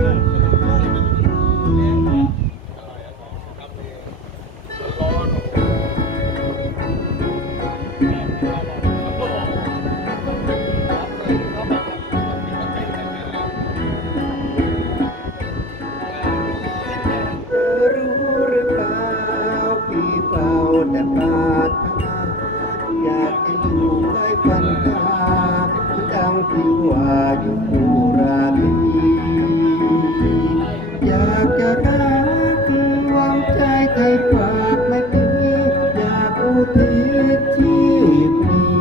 อรู้หรือเปล่าพี่เฝ้าแต่ปรารถนาอยู่ใกล้ฝันตาดังที่ว่าอยู่ ใจใครฝากไม่ตีอยากอุทิศชีพนี้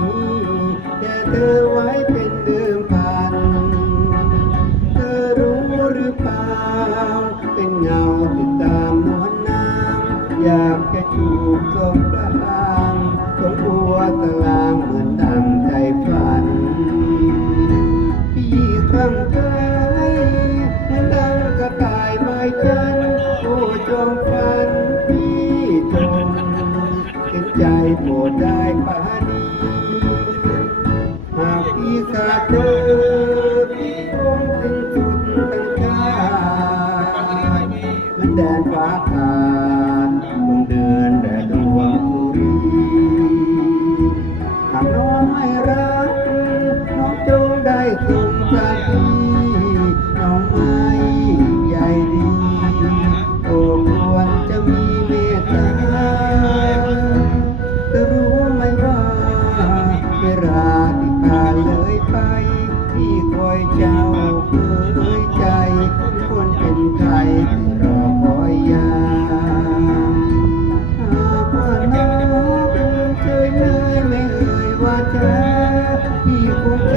แด่เธอไว้เป็นเดิมพัน เธอรู้หรือเปล่า เป็นเงาติดตามนวลน้ำอยากจะจูบศพกลางตรงหัวตารางเหมือนดังใจฝันพี่ข้างกายเหมือนดังกระต่ายไม้จันโอ้จงฝัน ดได้ปานีหากพี่ขาดเธอพี่คงเป็นสุดตั้งค่าเหมือนแดนฟ้าขาดคงเดินแดดดวงสุรีหากน้องไม่รักน้องจงได้ส่งจ เลยไม่เอ่ยว่าจะพี่คงจะ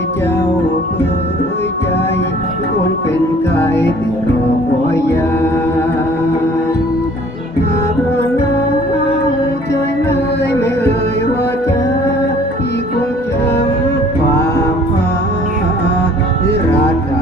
ยเจ้าเผยใจคนเป็นไก่ที่รอคอยยามหากว่าน้องช่วยไม่ไม่เอ่ยว่าจะพี่คงจำความฟ้าที่ราชา